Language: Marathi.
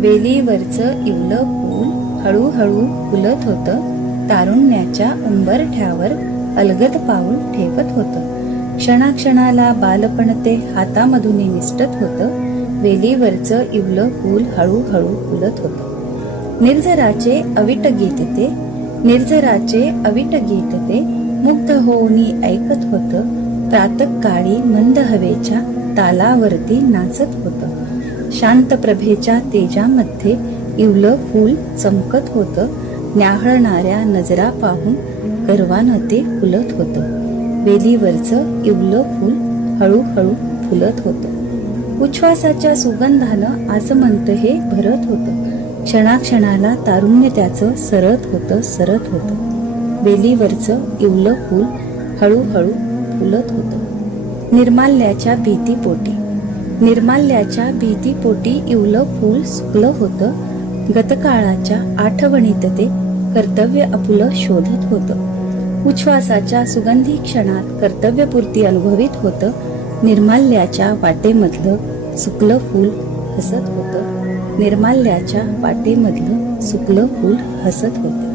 वेलीवरचं इवलं फूल हळूहळू फुलत होतं. तारुण्याच्या उंबरठ्यावर अलगद पाऊल ठेवत होतं. क्षणाक्षणाला बालपण ते हातामधून निसटत होतं. वेलीवरचं इवलं फूल हळूहळू फुलत होतं. निर्झराचे अविट गीत ते, निर्झराचे अविट गीत ते मुग्ध होऊनी ऐकत होतं. प्रातःकाळी मंद हवेच्या तालावरती नाचत होतं. शांत प्रभेच्या तेजामध्ये इवलं फूल चमकत होतं. न्याहळणाऱ्या नजरा पाहून गर्वानं ते फुलत होतं. वेलीवरचं इवलं फूल हळूहळू फुलत होतं. उच्छ्वासाच्या सुगंधानं आसमंत हे भरत होतं. क्षणाक्षणाला तारुण्य त्याचं सरत होतं. वेलीवरचं इवलं फूल हळूहळू फुलत होतं. निर्माल्याच्या भीतीपोटी, निर्माल्याच्या भीतीपोटी इवलं फूल सुकलं होतं. गतकाळाच्या आठवणीत ते कर्तव्य आपुलं शोधत होतं. उच्छ्वासाच्या सुगंधी क्षणात कर्तव्यपूर्ती अनुभवित होतं. निर्माल्याच्या वाटेमधलं सुकलं फूल हसत होतं. निर्माल्याच्या वाटेमधलं सुकलं फूल हसत होतं.